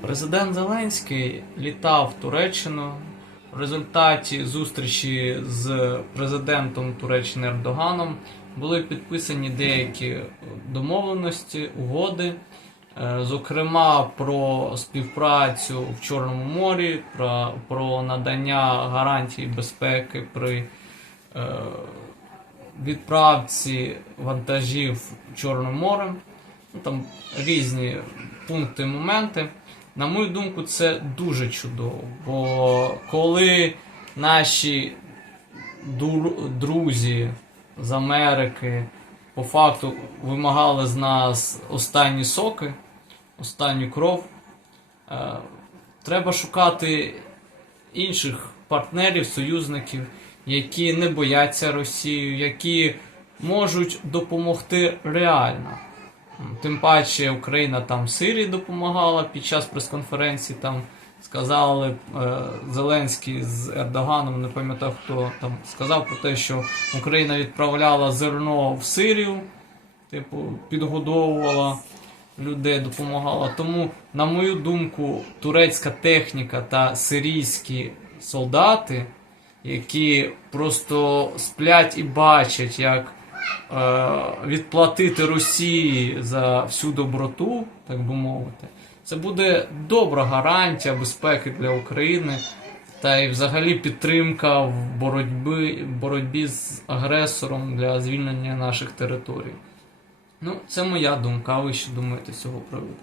Президент Зеленський літав в Туреччину. В результаті зустрічі з президентом Туреччини Ердоганом були підписані деякі домовленості, угоди, е, зокрема про співпрацю в Чорному морі, про, про надання гарантій безпеки при е, відправці вантажів Чорним морем. Ну, там різні пункти, моменти. На мою думку, це дуже чудово. Бо коли наші друзі з Америки по факту вимагали з нас останні соки, останню кров, е, треба шукати інших партнерів, союзників, які не бояться Росію, які можуть допомогти реально. Тим паче Україна там Сирії допомагала під час прес-конференції. Там сказали е, Зеленський з Ердоганом, не пам'ятав хто там сказав про те, що Україна відправляла зерно в Сирію, типу, підгодовувала людей, допомагала. Тому, на мою думку, турецька техніка та сирійські солдати, які просто сплять і бачать, як відплатити Росії за всю доброту, так би мовити, це буде добра гарантія безпеки для України та й взагалі підтримка в боротьбі, боротьбі з агресором для звільнення наших територій. Ну, це моя думка. А ви що думаєте з цього приводу?